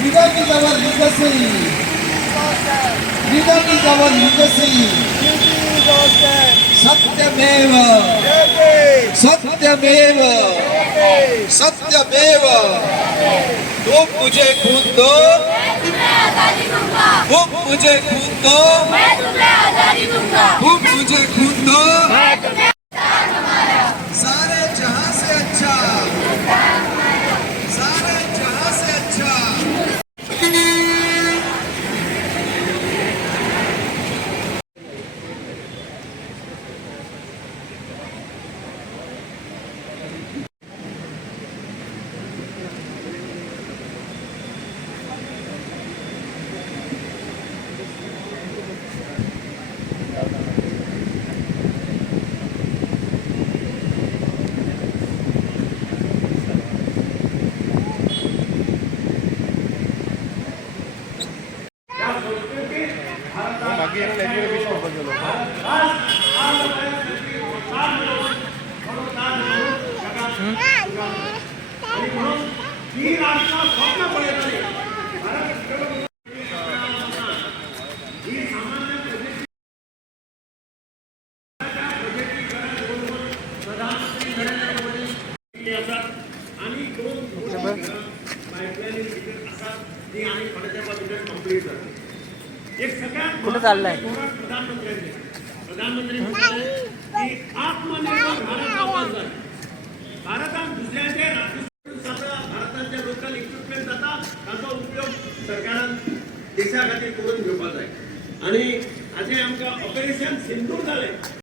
Freedom is our legacy. Freedom is our legacy. सत्यमेव सत्यमेव सत्यमेव तुम मुझे खून दो, तुम मुझे खून दो, तुम मुझे खून दो, सारे जहां से अच्छा, सारे जहां से अच्छा। कुठं चाललंय प्रधानमंत्री आत्मनिर्भर भारतात दुसऱ्याचे भारताच्या लोकल इक्विपमेंट जाता ताचो उपयोग सरकारान देशा खातीर करून घेवपाक जाय आणि आजे आमकां ऑपरेशन सिंदूर जालें